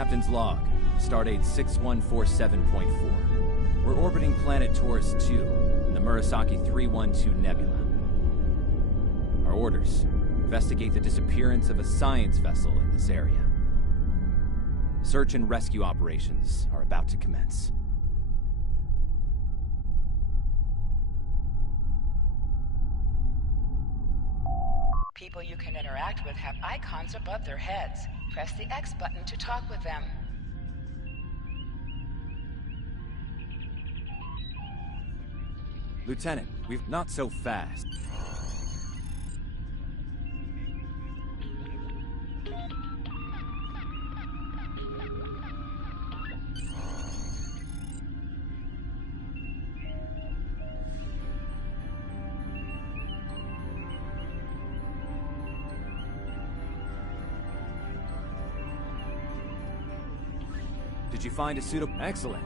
Captain's log, stardate 6147.4. We're orbiting planet Taurus 2 in the Murasaki 312 Nebula. Our orders: investigate the disappearance of a science vessel in this area. Search and rescue operations are about to commence. People you can interact with have icons above their heads. Press the X button to talk with them. Lieutenant, we've not so fast. Did you find a suitable... Excellent.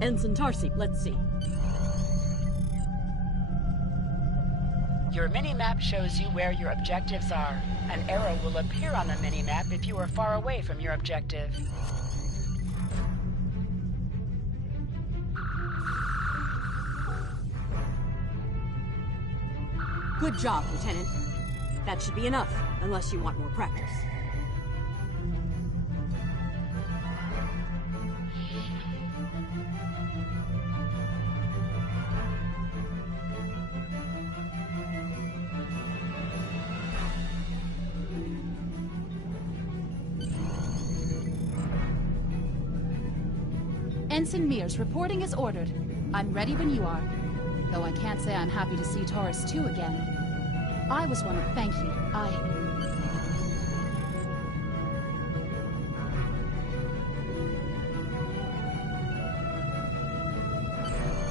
Ensign Tarsi, let's see. Your mini-map shows you where your objectives are. An arrow will appear on the mini-map if you are far away from your objective. Good job, Lieutenant. That should be enough, unless you want more practice. Ensign Mears, reporting as ordered. I'm ready when you are. Though I can't say I'm happy to see Taurus 2 again. I was one of... Thank you.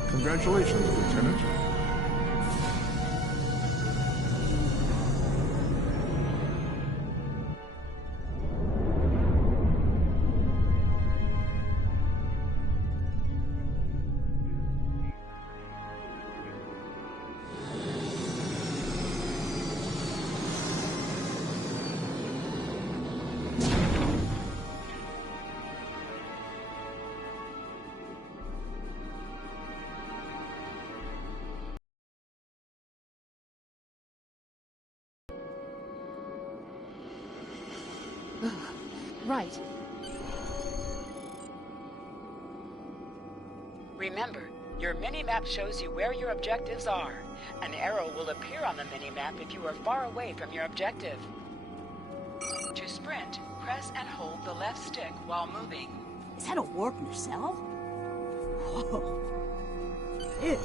Congratulations, Lieutenant. Right. Remember, your mini-map shows you where your objectives are. An arrow will appear on the mini-map if you are far away from your objective. To sprint, press and hold the left stick while moving. Is that a warp nacelle? Whoa. Ew.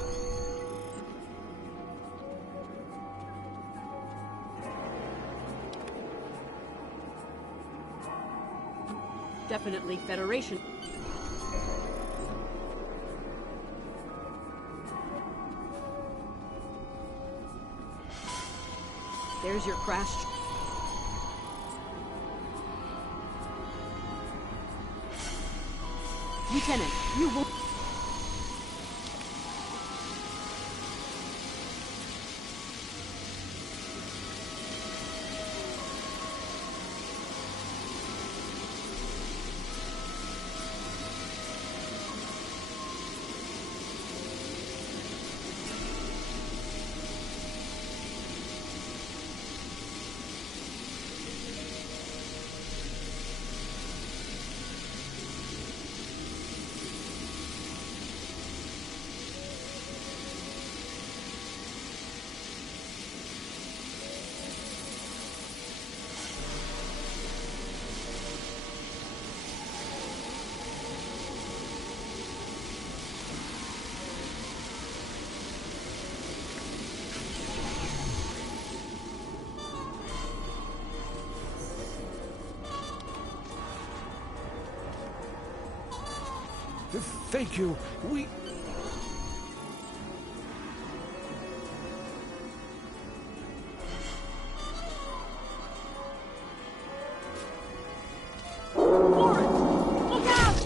Definitely Federation. There's your crash. Lieutenant, you will... Thank you. Look out!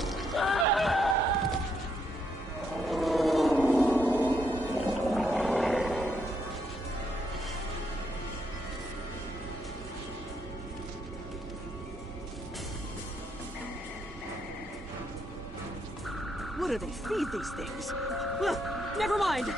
What do they feed these things? Never mind!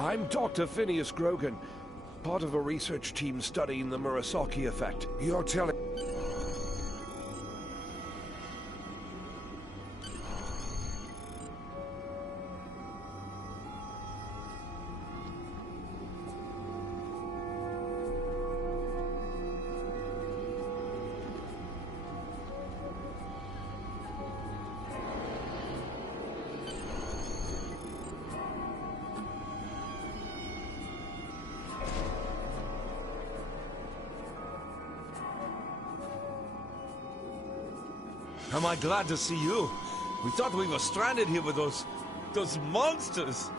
I'm Dr. Phineas Grogan, part of a research team studying the Murasaki effect. You're telling... Am I glad to see you? We thought we were stranded here with those monsters.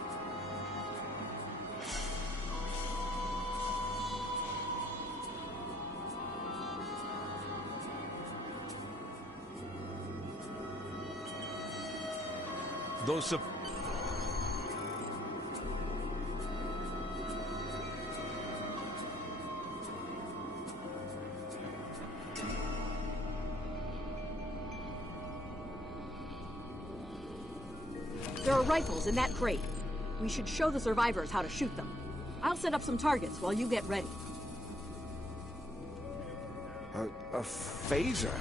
Those There are rifles in that crate. We should show the survivors how to shoot them. I'll set up some targets while you get ready. A phaser?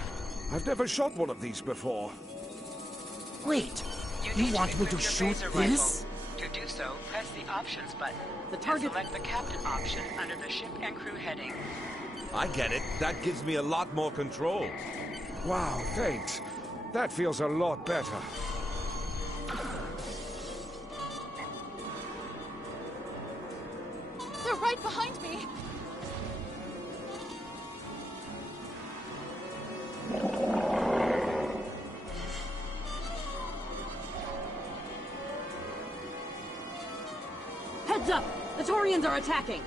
I've never shot one of these before. Wait, you need want me equip to your shoot phaser this? rifle. To do so, press the options button. The And target- select the captain option under the ship and crew heading. I get it. That gives me a lot more control. Wow, thanks. That feels a lot better. They're right behind me! Heads up! The Taurians are attacking!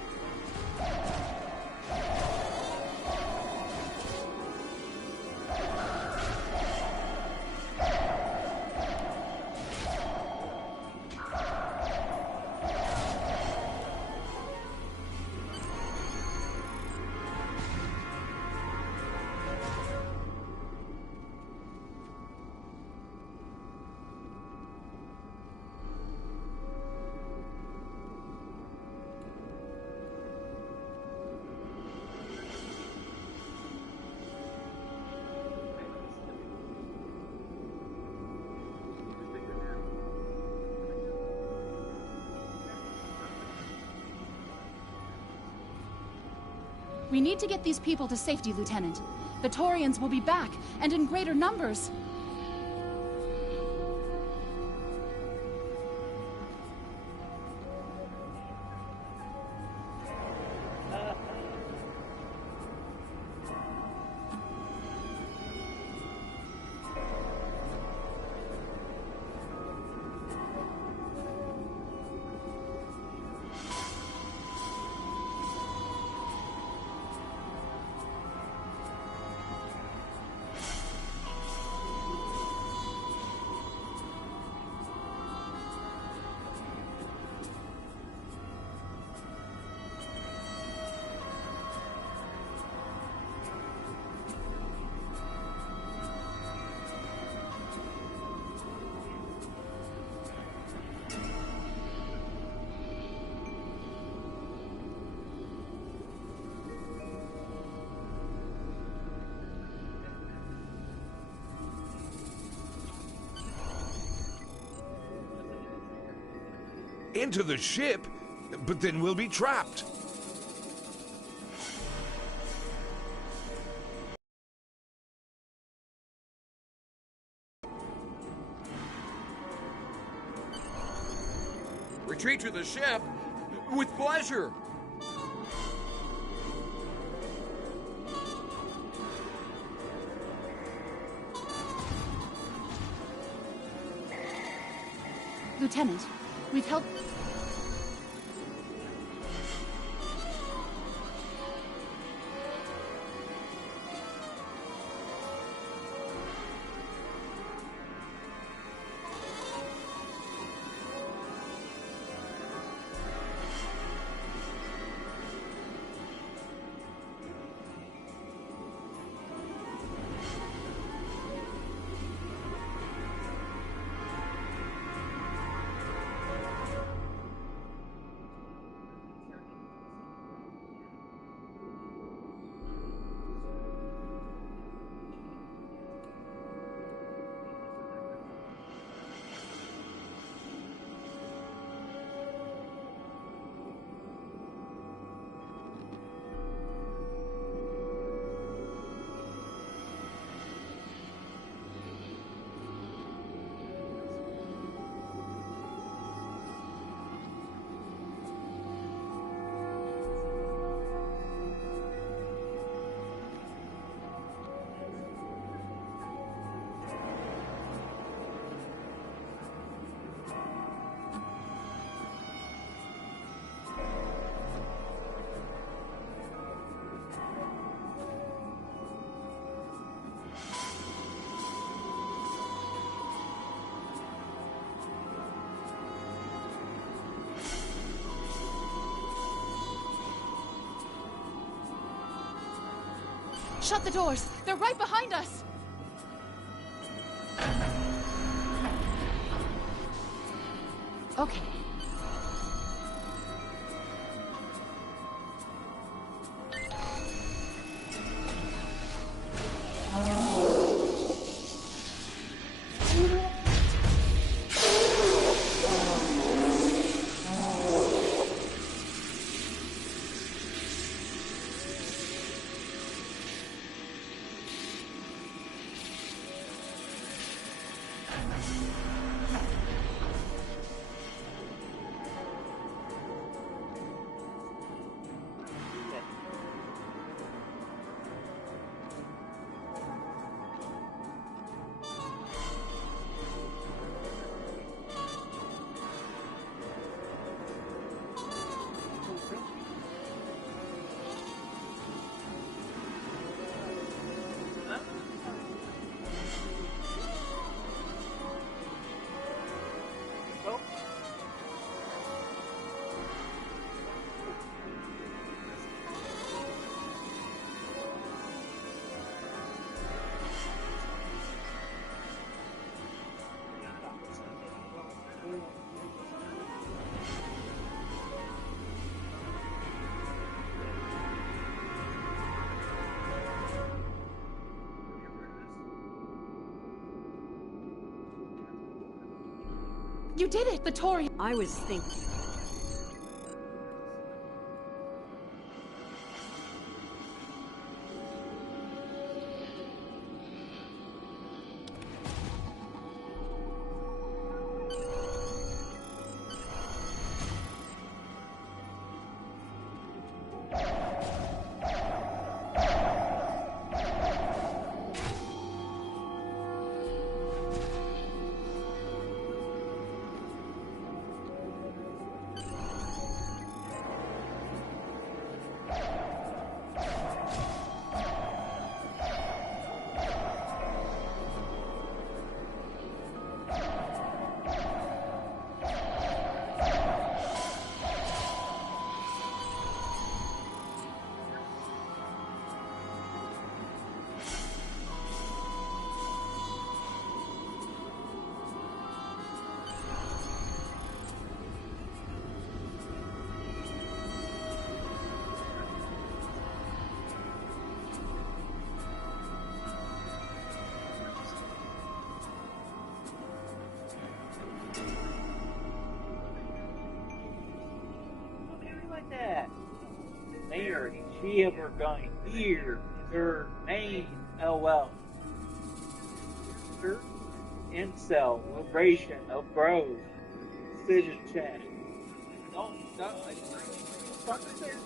We need to get these people to safety, Lieutenant. The Taurians will be back, and in greater numbers. Into the ship? But then we'll be trapped. retreat to the ship. With pleasure. Lieutenant, we've held... Shut the doors! They're right behind us! Okay. You did it! The Tori... I was thinking... Mayor and she ever going here is her name LL. Incel, Liberation of Bros, Decision Chat. No, no, fucking there.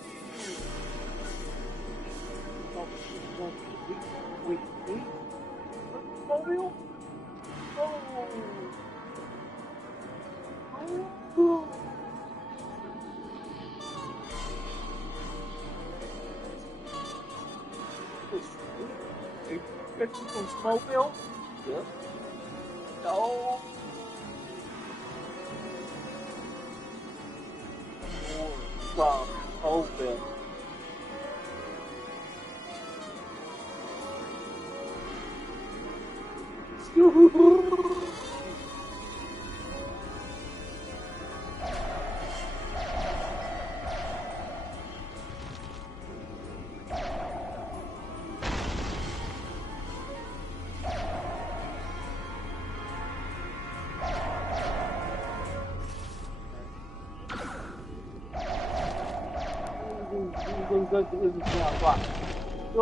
Wait. Mobile? Oh. Oh. Expecting from Smallville? Yep. No. From Smallville.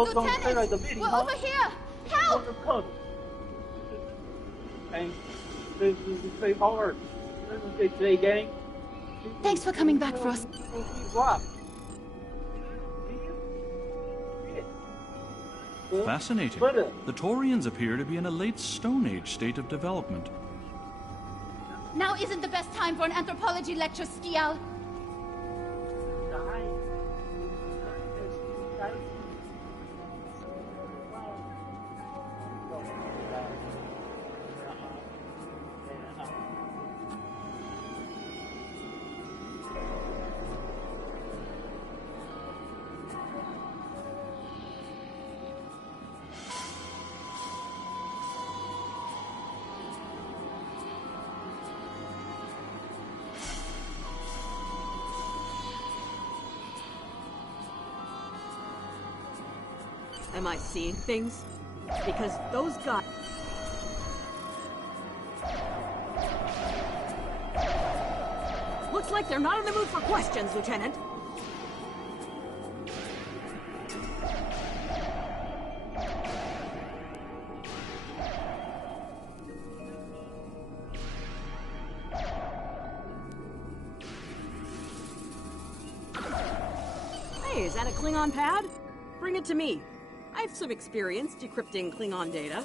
Lieutenant, we're over here! Help! This is stay hard. Today, gang. Thanks for coming back for us. Fascinating. The Taurians appear to be in a late Stone Age state of development. Now isn't the best time for an anthropology lecture, Skial. Am I seeing things? Because those guys... Looks like they're not in the mood for questions, Lieutenant. Hey, is that a Klingon pad? Bring it to me. I have some experience decrypting Klingon data.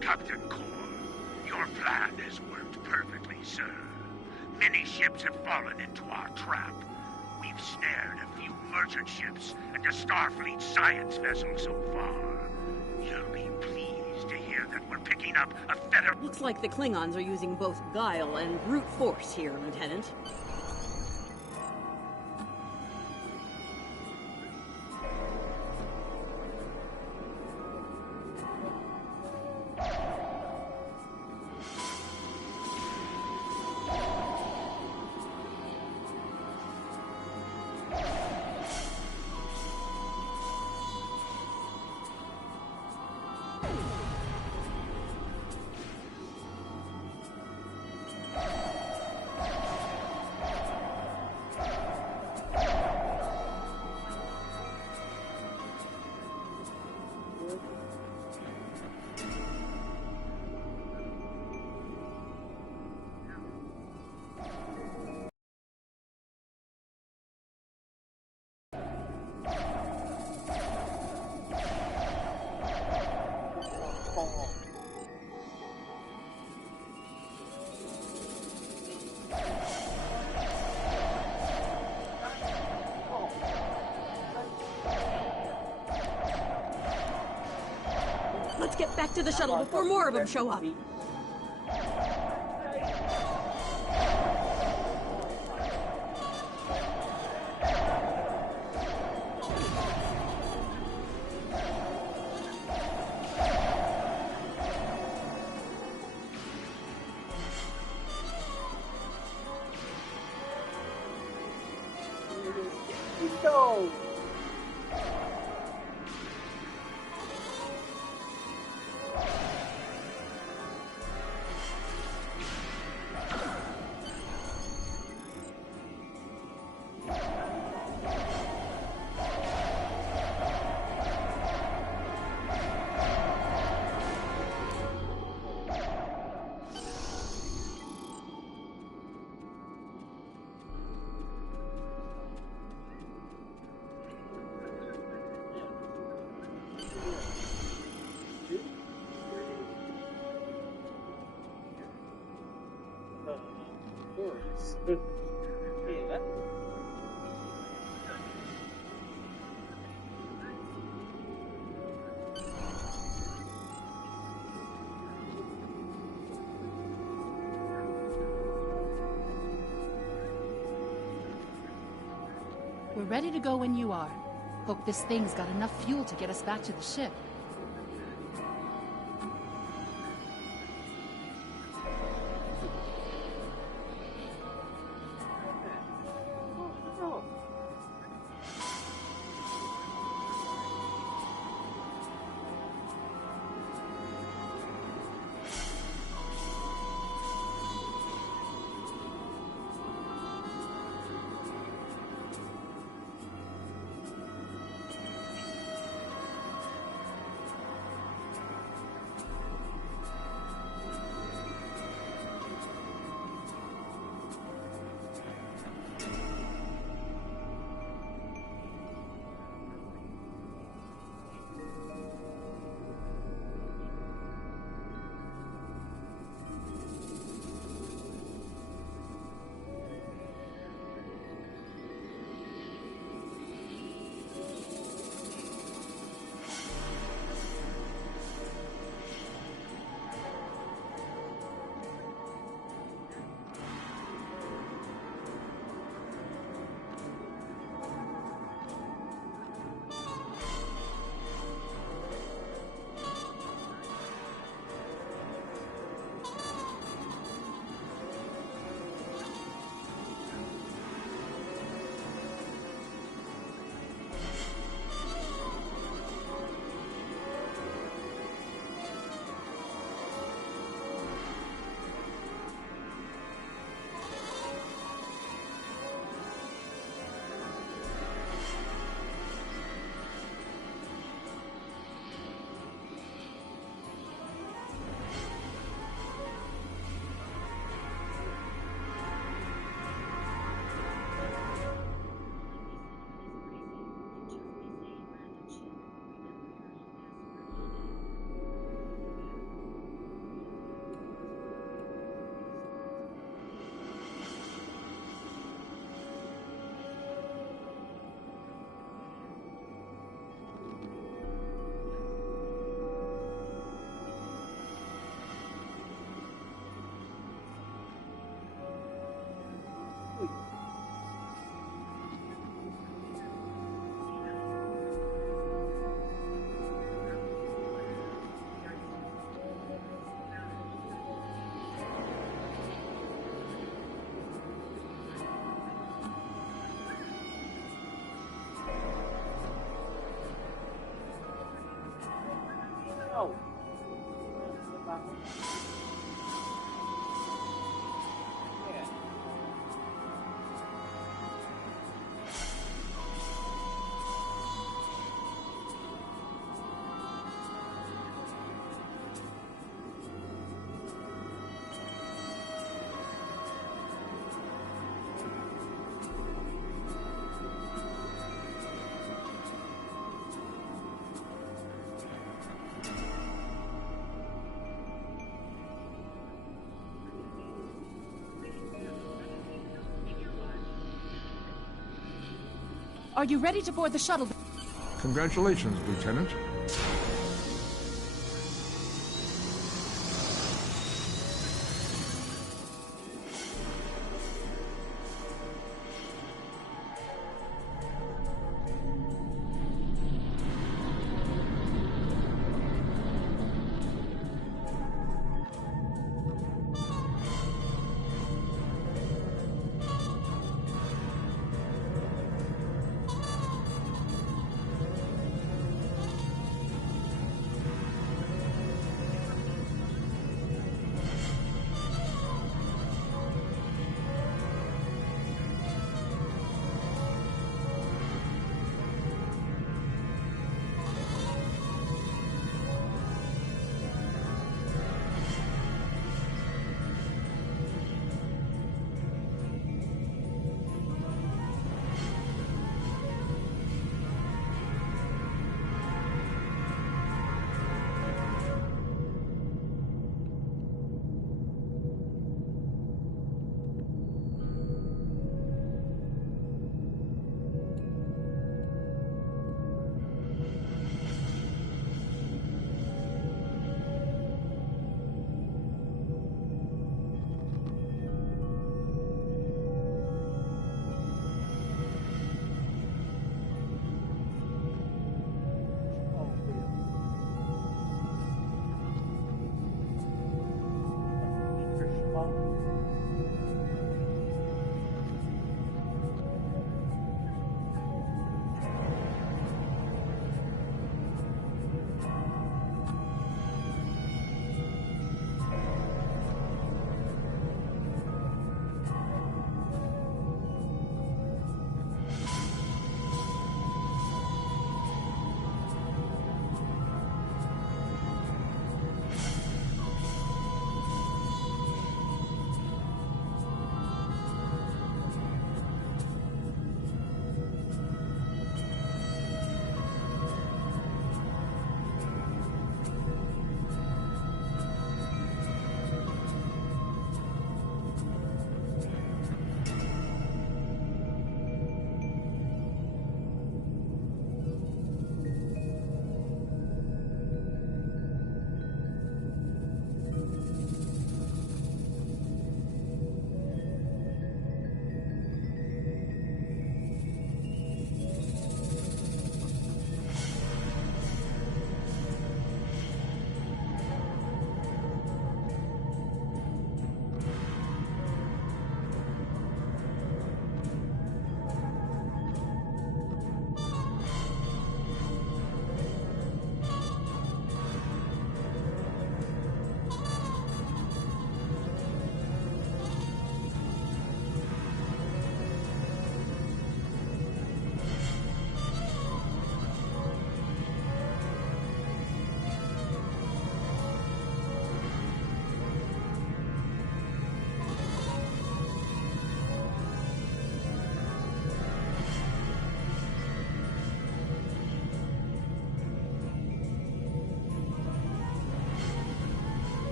Captain Core, your plan has worked perfectly, sir. Many ships have fallen into our trap. We've snared a few merchant ships and a Starfleet science vessel so far. You'll be pleased to hear that we're picking up a Federal... Looks like the Klingons are using both guile and brute force here, Lieutenant. Let's get back to the shuttle before more of them show up. Go! We're ready to go when you are. Hope this thing's got enough fuel to get us back to the ship. Oh. Yeah. Are you ready to board the shuttle? Congratulations, Lieutenant.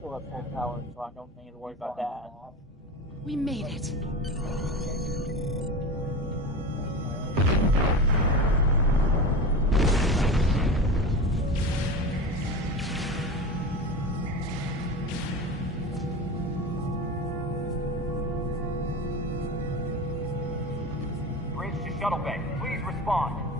Still have full power, so I don't need to worry about that. We made it. Bridge to shuttle bay. Please respond.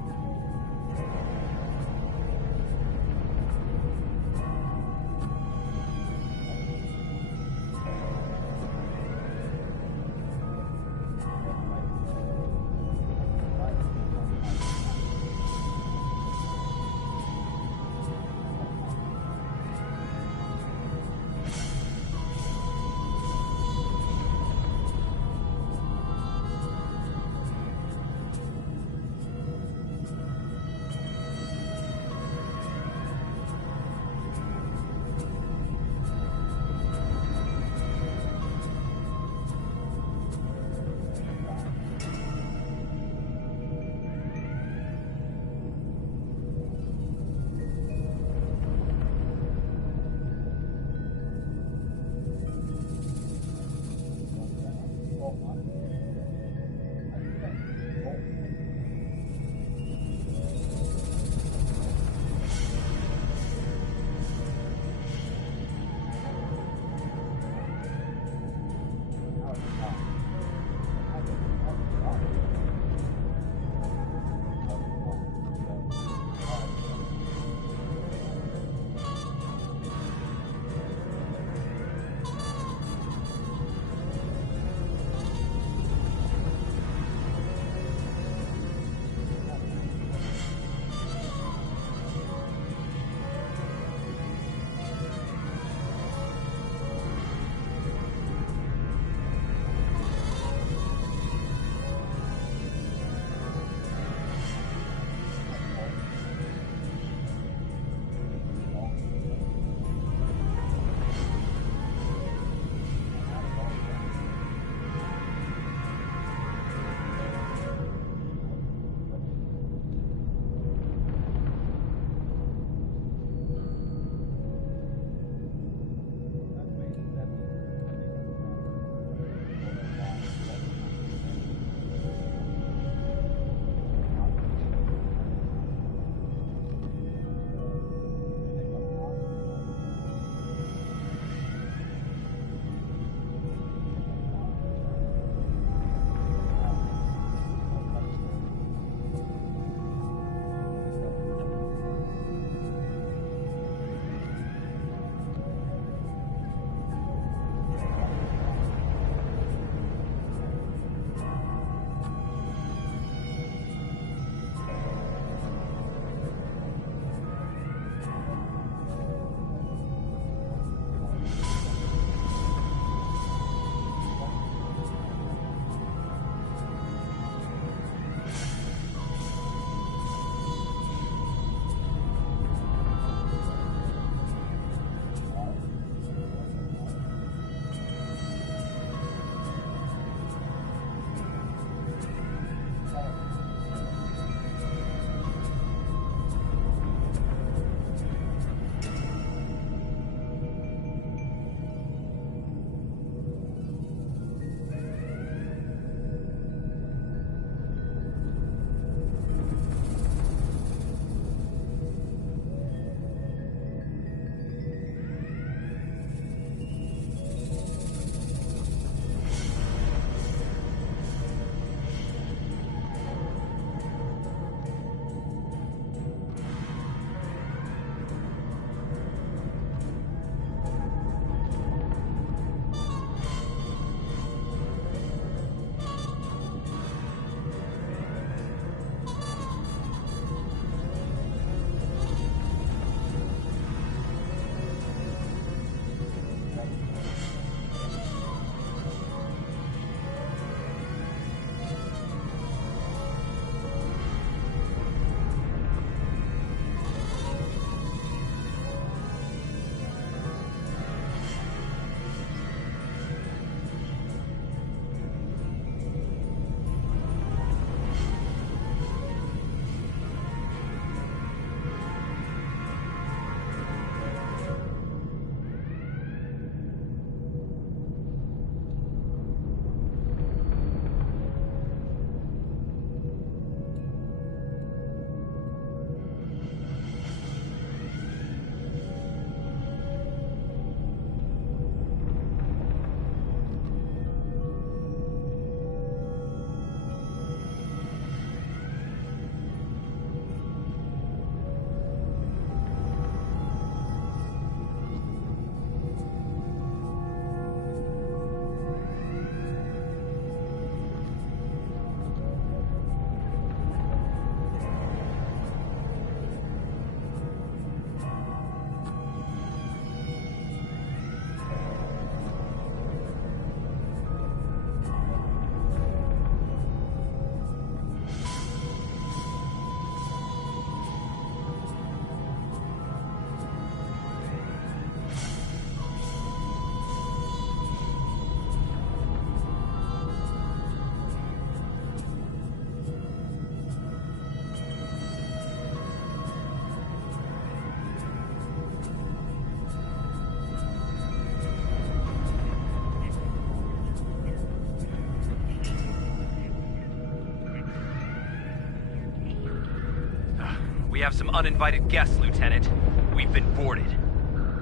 We have some uninvited guests, Lieutenant. We've been boarded.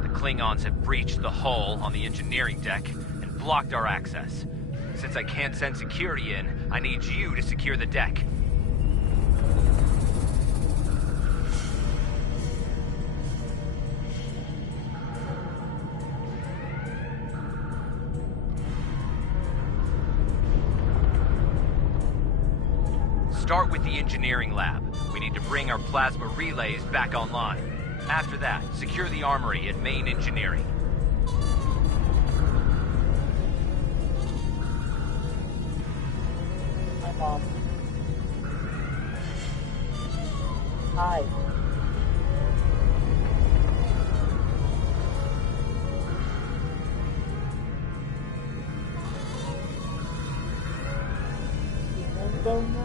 The Klingons have breached the hull on the engineering deck and blocked our access. Since I can't send security in, I need you to secure the deck. Start with the engineering lab. We need to bring our plasma relays back online. After that, secure the armory and main engineering. Hi, Mom. Hi. You go now?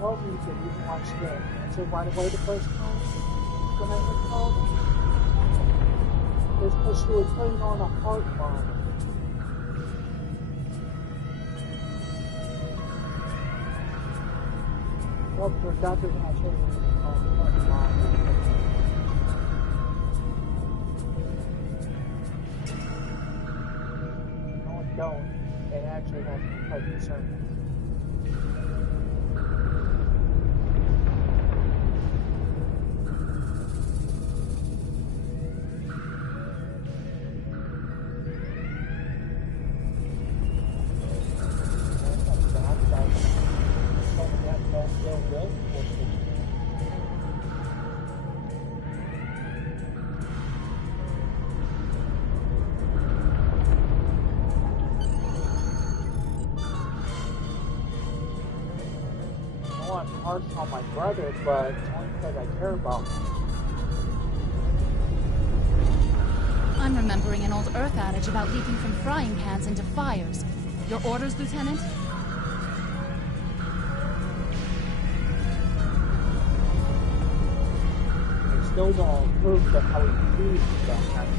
Told me that you didn't watch the answer right away the first time when I was called. It was because she was putting on a heart monitor. Well, the doctor when I told her it was called a heart monitor. No, it don't. It actually has to be quite concerning. Harsh on my brother, but it's only because I care about him. I'm remembering an old Earth adage about leaping from frying pans into fires. Your orders, Lieutenant? I still don't approve of how he treats that kind of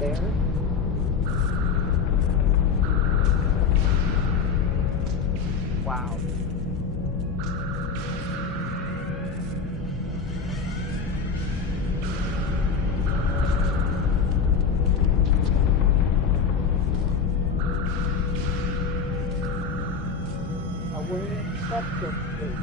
thing. Wow. I wouldn't accept this thing.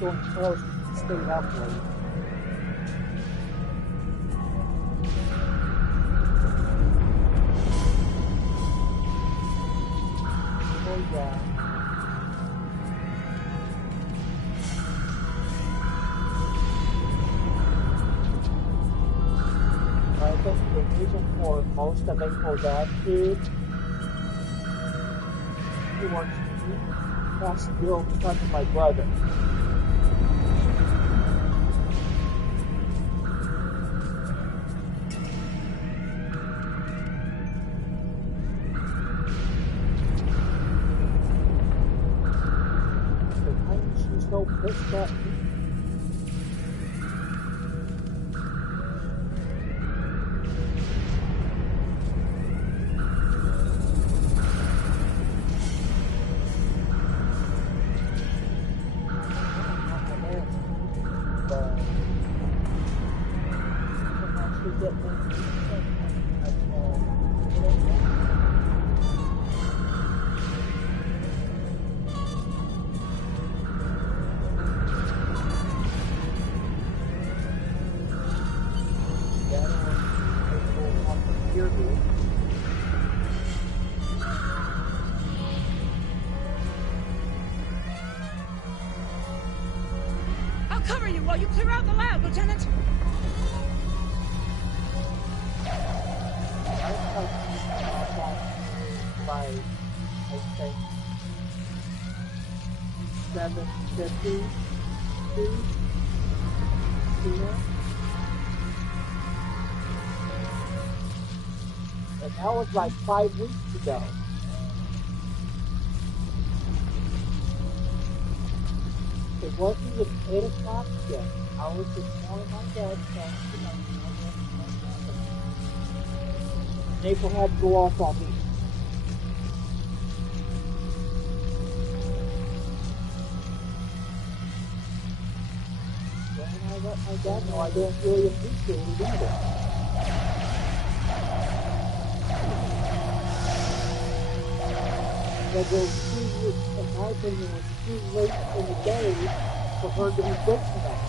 Going close, stay that way. Oh yeah. I think the reason for most of April's attitude, he wants to has to go because of my brother. Why is she so pissed at me? I'll cover you while you clear out the lab, Lieutenant. By, I think, 7:50 p.m. And that was like 5 weeks ago. It wasn't even 8 o'clock yet. I was just ignoring my dad saying, April had to go off on me. When I let my dad know, I didn't really appreciate it either. But it was in my opinion, it was too late in the day for her to be fixing that.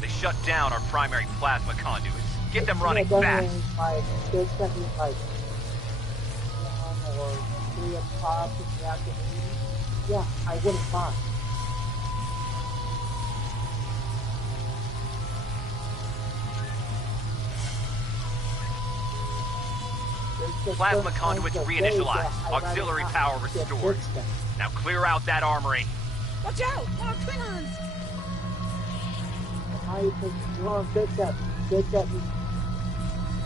They shut down our primary plasma conduits. Get them running fast. They sent me like 1 or 3 o'clock in the afternoon. Yeah, I wouldn't mind. Plasma conduits reinitialized. Auxiliary power restored. Now clear out that armory. Watch out! More Klingons! I think you want to get that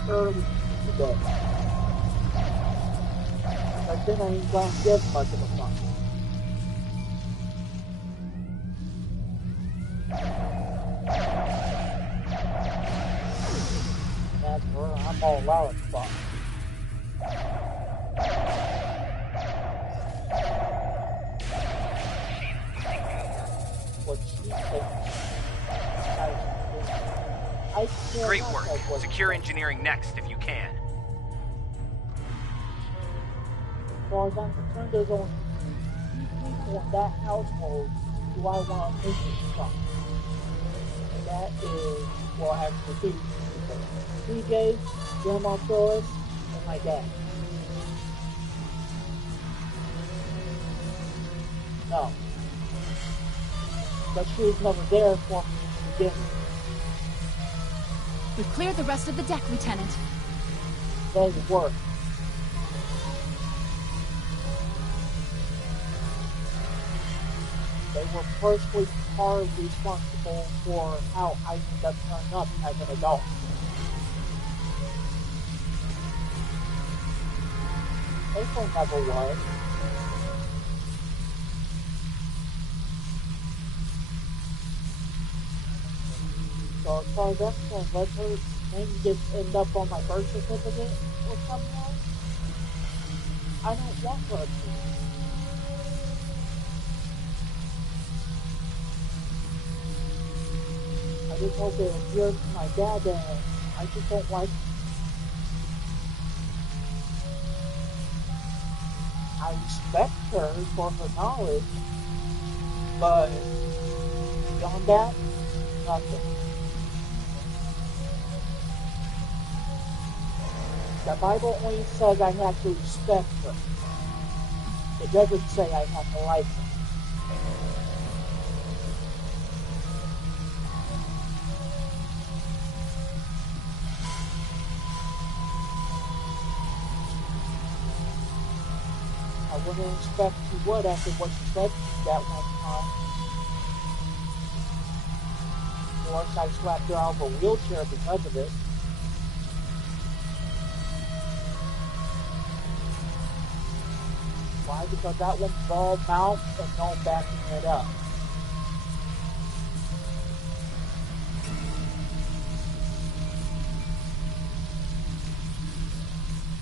early today. But then I ain't going to get much of a fun. That's where I'm all out of fun. What she thinks. Great work. Secure engineering next if you can. As far as I'm concerned, there's only 2 people in that household who I want to make this from. And that is, well, actually 3 people. TJ, Grandma Phyllis, and my dad. No. But she was never there for me to begin with. We've cleared the rest of the deck, Lieutenant. They work. They were personally partly responsible for how I ended up turning up as an adult. April never was. So as far as I'm concerned, let her name just end up on my birth certificate or something else. I don't want her to. I just hope it adheres to my dad, and I just don't like it. I respect her for her knowledge, but beyond that, nothing. The Bible only says I have to respect her. It doesn't say I have to like her. I wouldn't expect you would after what you said to me that one time. Of course, I slapped her out of a wheelchair because of it. Why? Because that one's all mouth and no backing it up.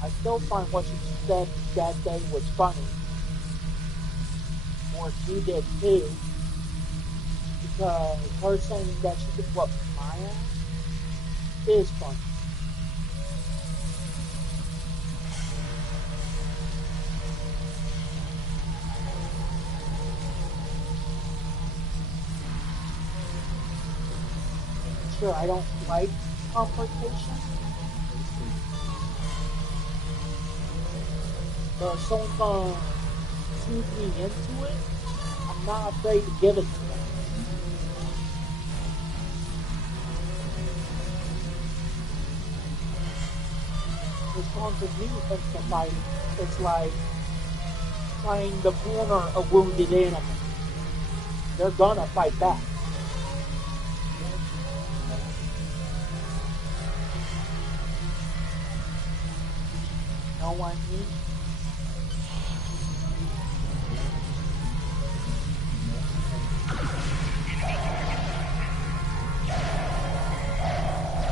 I still find what you said that day was funny. Or you did too. Because her saying that she could whoop my ass is funny. Sure, I don't like confrontation. But if someone's gonna shoot me into it, I'm not afraid to give it to them. It's going to me into fighting. It's like trying to corner a wounded animal. They're gonna fight back. Know what I mean?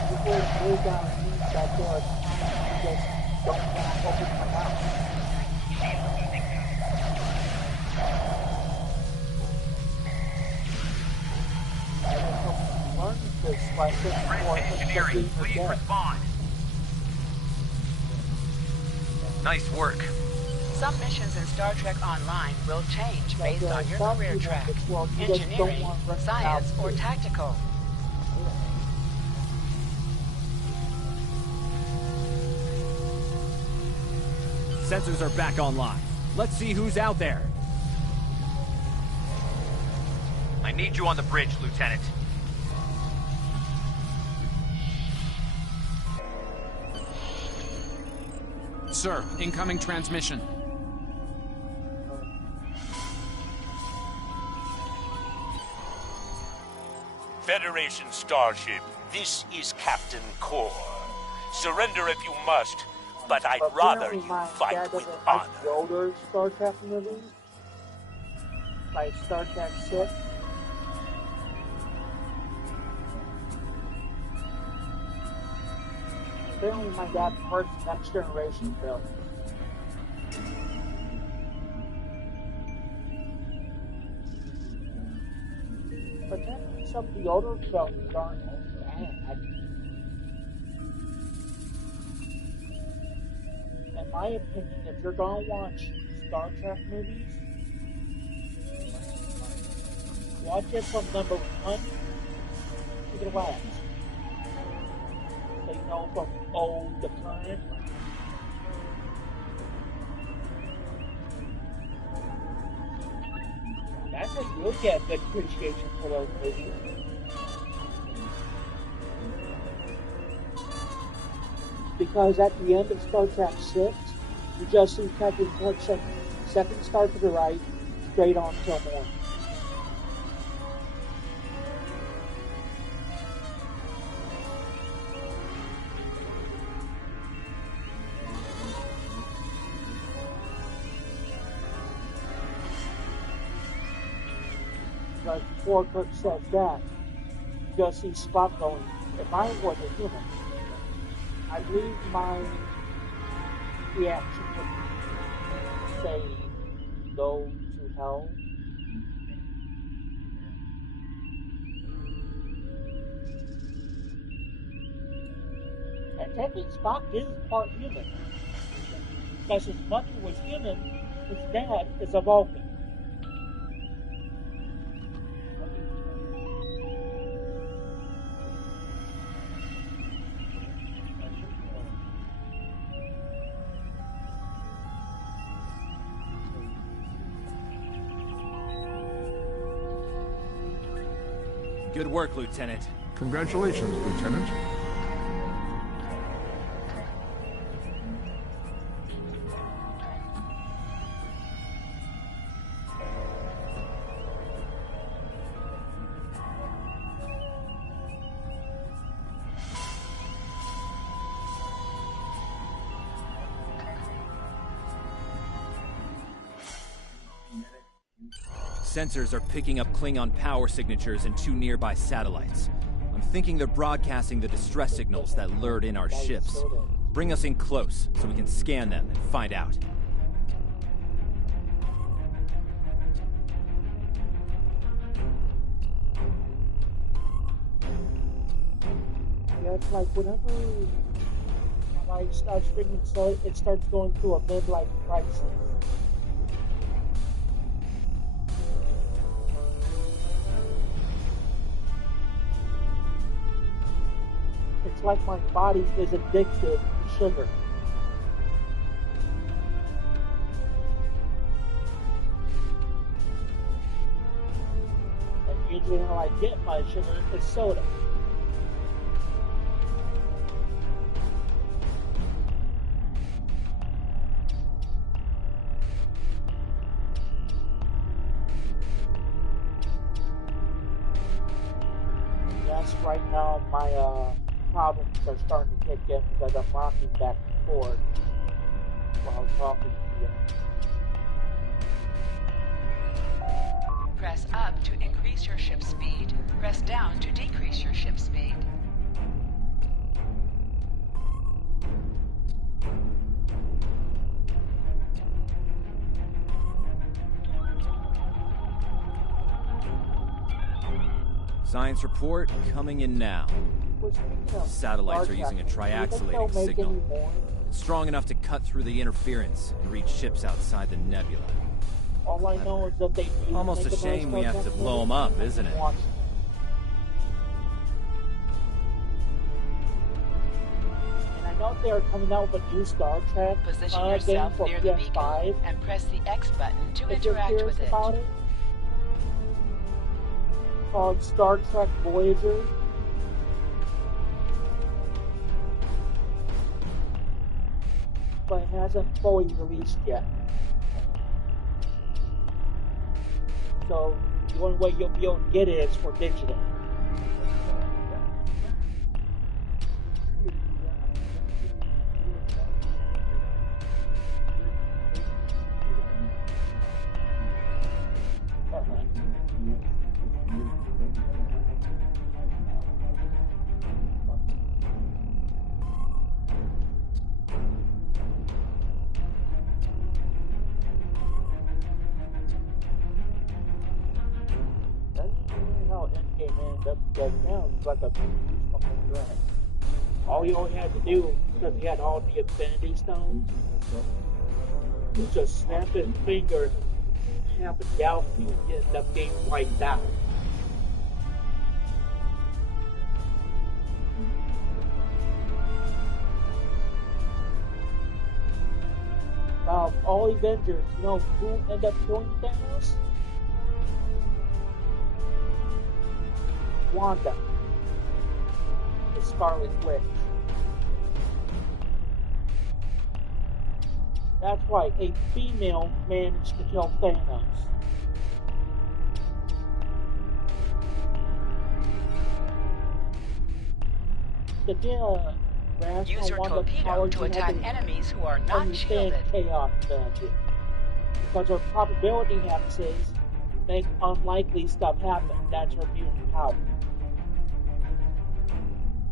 People go down means that there are times you just don't want to open my mouth. I just hope you learn this lesson before Engineering, please respond. Nice work. Some missions in Star Trek Online will change based on your career track. Engineering, science, or tactical. Sensors are back online. Let's see who's out there. I need you on the bridge, Lieutenant. Sir, incoming transmission. Federation starship, this is Captain Core. Surrender if you must, but I'd rather you fight with honor. The older Star Trek movies, like Star Trek 6. Apparently my dad prefers Next Generation films. But then some of the older films aren't bad. In my opinion, if you're gonna watch Star Trek movies, watch it from number 1 to the last. So you know from old to current. That's how you'll get good appreciation for those movies. Because at the end of Star Trek 6, you just see Captain Kirk second star to the right, straight on till morning. Because before Kirk says that, you just see Spock going, if I was a human, I believe my reaction would say, go to hell. And technically Spock is part human. Because his mother was human, his dad is a Vulcan. Good work, Lieutenant. Congratulations, Lieutenant. sensors are picking up Klingon power signatures in 2 nearby satellites. I'm thinking they're broadcasting the distress signals that lured in our ships. Bring us in close so we can scan them and find out. Yeah, it's like whenever life starts bringing, so it starts going through a midlife crisis. It's like my body is addicted to sugar. And usually how I get my sugar is soda. And yes, right now my problems are starting to kick in because I'm rocking back and forth while talking to you. Press up to increase your ship's speed. Press down to decrease your ship's speed. Science report coming in now. Satellites are using a triaxulating signal. It's strong enough to cut through the interference and reach ships outside the nebula. All I know is that they almost a shame we have to blow them up, isn't it? And I know they're coming out with a new Star Trek Position game yourself for near the PS5. beacon and press the X button to If you're interact curious with it. about it, called Star Trek Voyager. But it hasn't fully released yet. So the only way you'll be able to get it is for digital. Like a fucking drag. All you only had to do, because he had all the Infinity Stones, was just snap his fingers and tap it down and you end up getting wiped out. All Avengers, you know who ended up killing Thanos? Wanda. The Scarlet Witch. That's right, a female managed to kill Thanos. Use your torpedo to attack enemies who are not shielded. Chaos magic. Because her probability hexes make unlikely stuff happen. That's her mutant power.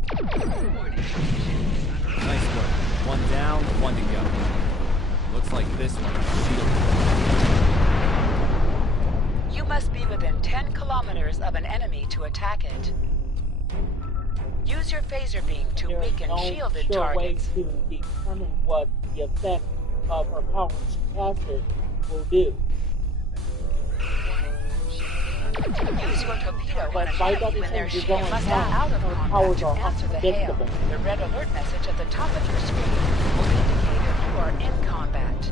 Nice work. One down, one to go. Looks like this one is shielded. You must be within 10 kilometers of an enemy to attack it. Use your phaser beam to weaken shielded targets. There's no sure way to determine what the effect of her powers casted will do. Use your torpedo on an enemy when their shield must out of combat to answer the hail. The red alert message at the top of your screen will indicate if you are in combat.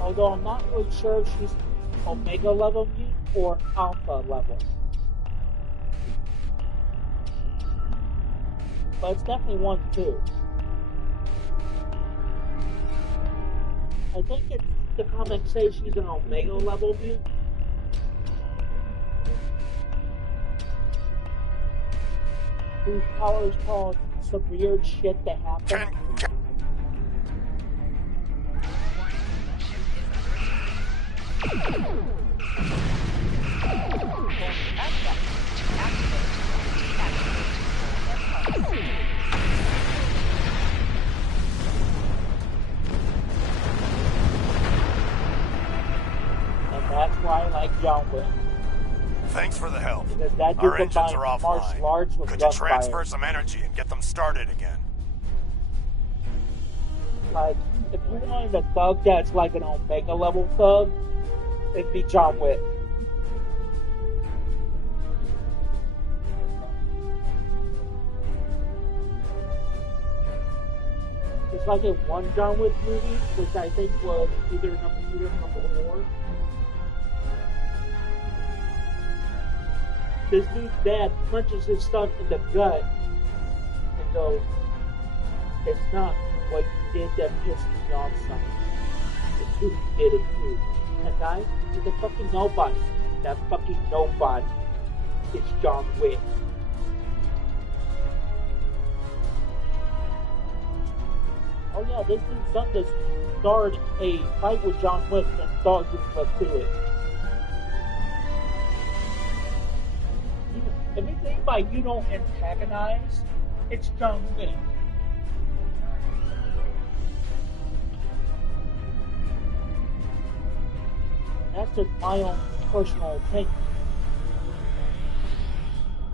Although I'm not really sure if she's Omega level mutant or Alpha level. But it's definitely 1 2. I think it's the comics say she's an Omega level mutant. Whose power is called some weird shit that happened. That's why I like John Wick. Thanks for the help. That Our engines are martial arts offline. with Could you gunfire. transfer some energy and get them started again? Like, if you wanted a thug that's like an Omega level thug, it'd be John Wick. It's like in one John Wick movie, which I think was either number 3 or number 4. This dude's dad punches his son in the gut and goes, "It's not what you did that pissed me off, son. It's who you did it to." That guy is a fucking nobody. That fucking nobody is John Wick. Oh yeah, this dude's son just started a fight with John Wick and thought he was up to it. If it's anybody you don't antagonize, it's John Wick. That's just my own personal opinion.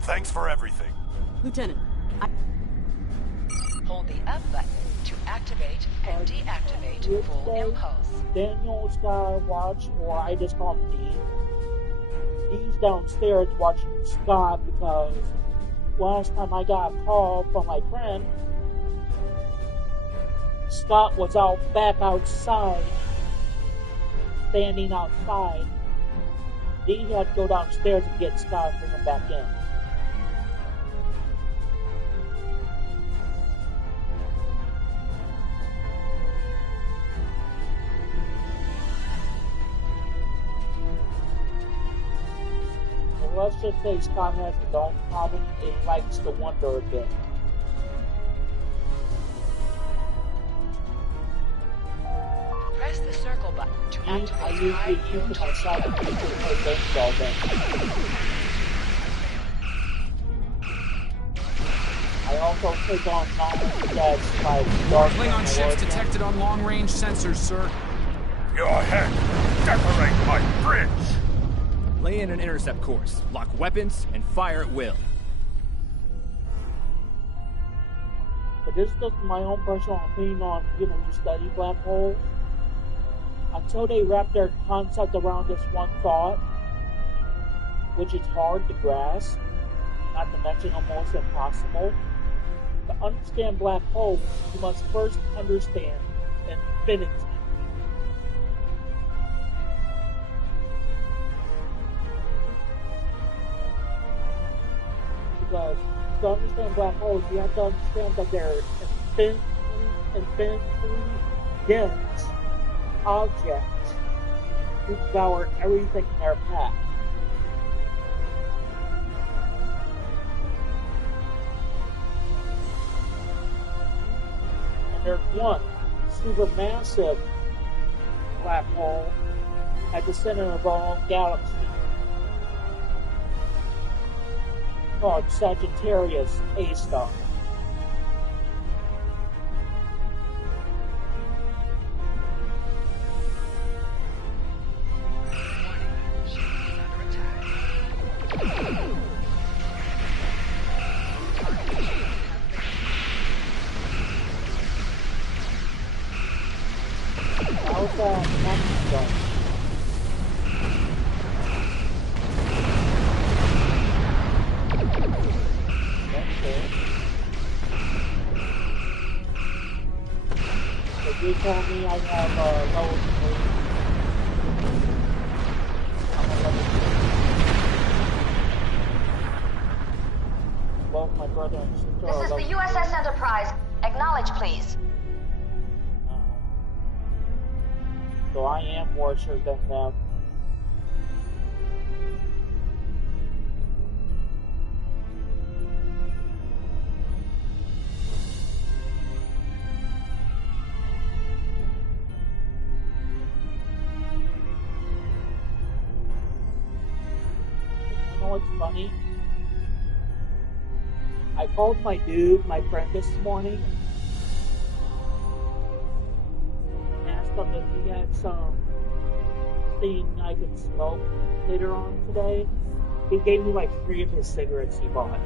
Thanks for everything. Lieutenant, Hold the up button to activate and deactivate full impulse. Daniel Skywatch, or I just call him Dean. He's downstairs watching Scott because last time I got a call from my friend, Scott was back outside, standing outside. Dean had to go downstairs and get Scott and bring him back in. Let's just say Scott has his own problem. It likes to wonder a bit. Press the circle button to activate I usually keep to myself and keep to play games all day. I also take on knowledge that's like dark. Klingon ships detected on long-range sensors, sir. Your head! Decorate my bridge! Lay in an intercept course, lock weapons, and fire at will. But this is just my own personal opinion on people who study black holes. Until they wrap their concept around this one thought, which is hard to grasp, not to mention almost impossible, to understand black holes, you must first understand infinity. Because to understand black holes, you have to understand that they're infinitely dense objects who devour everything in their path. And there's one supermassive black hole at the center of our own galaxy called Sagittarius A star. How's that next done? If you tell me I have a level 3, I'm a level 3. Both my brother and sister are This is the USS Enterprise. Acknowledge, please. So I am worse than them. what's funny? I called my dude, my friend, this morning, and asked him if he had some thing I could smoke later on today. He gave me like 3 of his cigarettes he bought.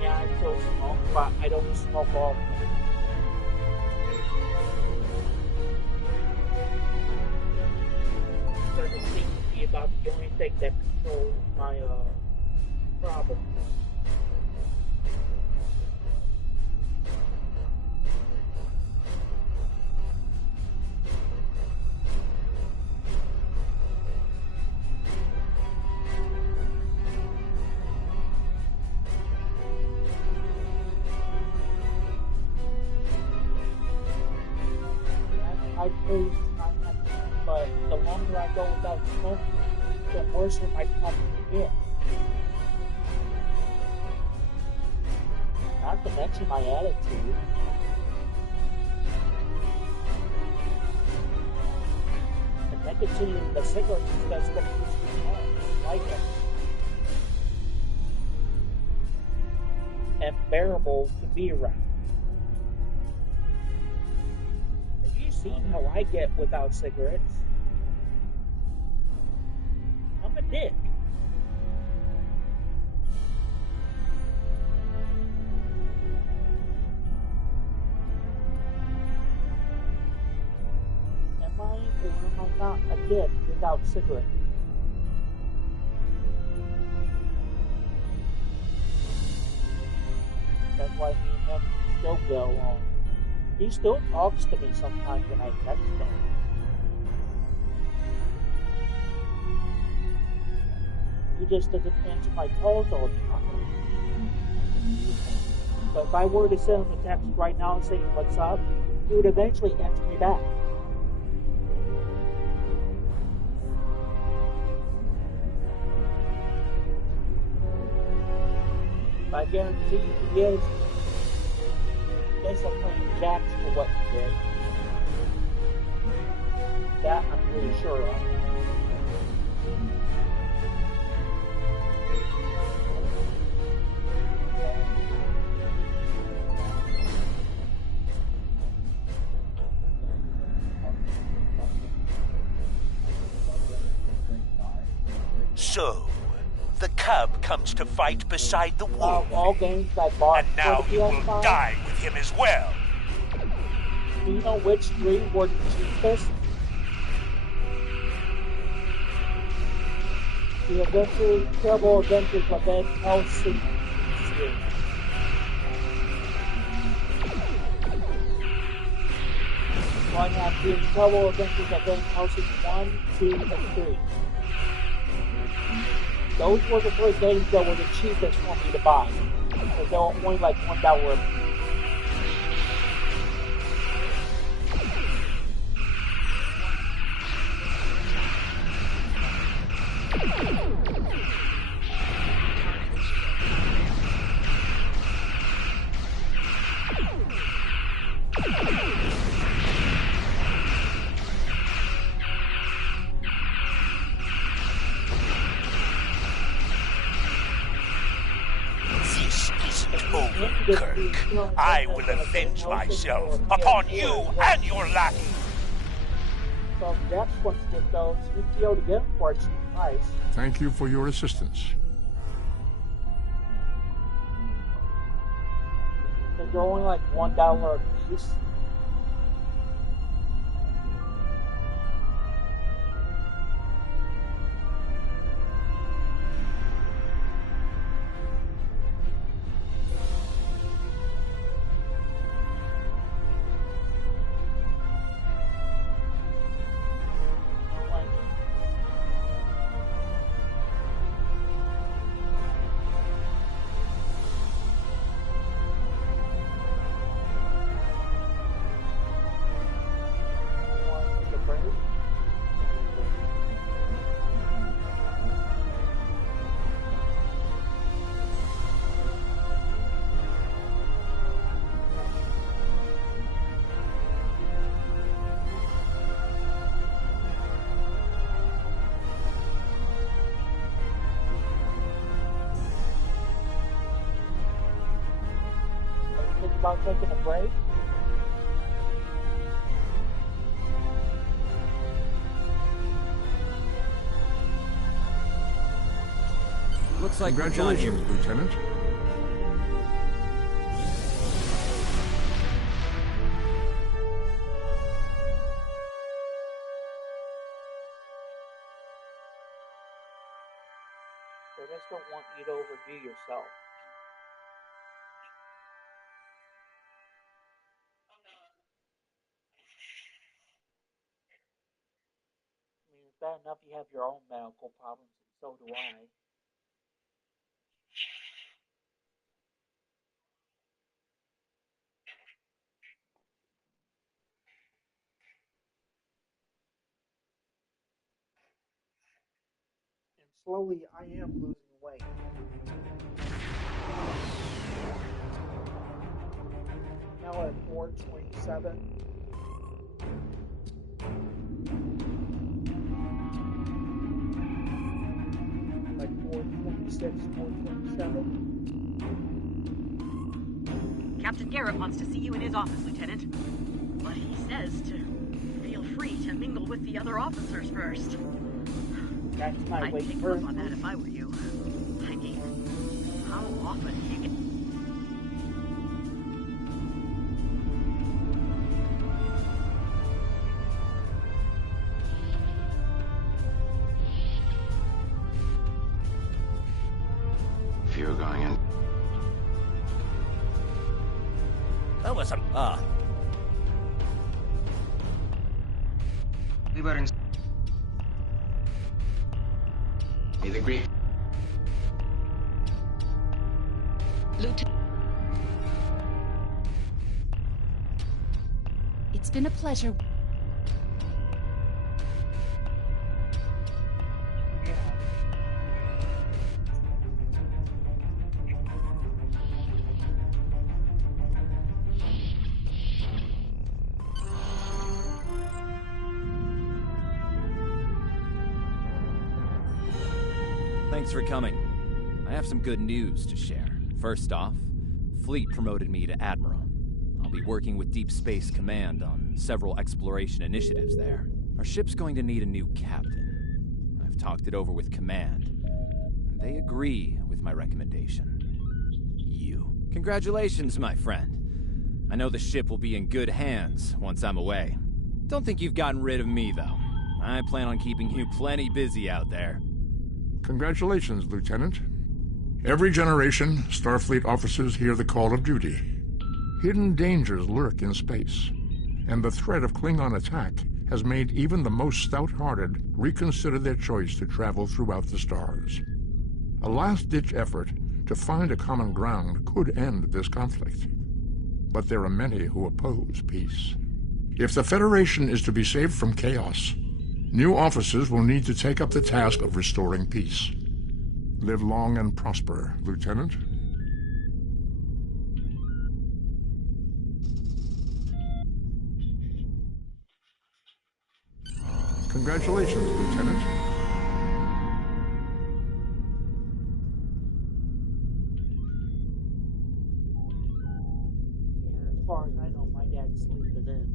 Yeah, I still smoke, but I don't smoke all of them. Because it seems to be about the only thing that controls my problem. I praise time, but the longer I go without smoking, the worse my problem will get. Not to mention my attitude. And then continuing the cigarettes that's what keeps me calm, like it. And bearable to be around. Have you seen how I get without cigarettes? I'm a dick. Am I or am I not a dick without cigarettes? That's why me and him still get along. He still talks to me sometimes when I text him. He just doesn't answer my calls all the time. But if I were to send him a text right now saying what's up, he would eventually answer me back. But I guarantee you he is. He's playing jacks for what he did. That I'm pretty sure of. So, the cub comes to fight beside the wolf. All games I bought and now for the you will PS5, die with him as well. Do you know which 3 were the cheapest? The Incredible Adventures of Van Helsing series. So I have the Incredible Adventures of Van Helsing 1, 2, and 3. Those were the 3 games that were the cheapest for me to buy. Because they were only like $1. This isn't over, Kirk. I will avenge myself upon you and your lackey. So if Jax wants to get those, you'd be able to get them for a cheap price. Thank you for your assistance. They're only like $1 a piece. about taking a break? Looks like we're done here. Congratulations, Lieutenant. They just don't want you to overdo yourself. I mean, it's bad enough you have your own medical problems, and so do I. And slowly, I am losing weight. Now at 427. Like 426, 427. Captain Garrett wants to see you in his office, Lieutenant. But he says to feel free to mingle with the other officers first. That's my I'd weight take first. on that if I were you. I mean, how often do you get... If you were going in. That was some. We were in. Need agree. Lieutenant. It's been a pleasure. Thanks for coming. I have some good news to share. First off, Fleet promoted me to Admiral. I'll be working with Deep Space Command on several exploration initiatives there. Our ship's going to need a new captain. I've talked it over with Command, and they agree with my recommendation. You. Congratulations, my friend. I know the ship will be in good hands once I'm away. Don't think you've gotten rid of me, though. I plan on keeping you plenty busy out there. Congratulations, Lieutenant. Every generation, Starfleet officers hear the call of duty. Hidden dangers lurk in space, and the threat of Klingon attack has made even the most stout-hearted reconsider their choice to travel throughout the stars. A last-ditch effort to find a common ground could end this conflict. But there are many who oppose peace. If the Federation is to be saved from chaos, new officers will need to take up the task of restoring peace. Live long and prosper, Lieutenant. Congratulations, Lieutenant. Yeah, as far as I know, my dad's sleeping in.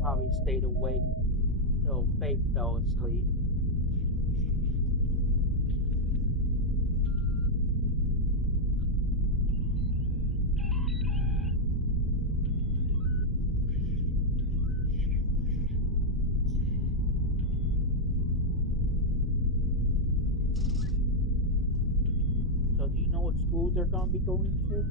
Probably stayed awake till Faith fell asleep. So do you know what school they're going to be going to?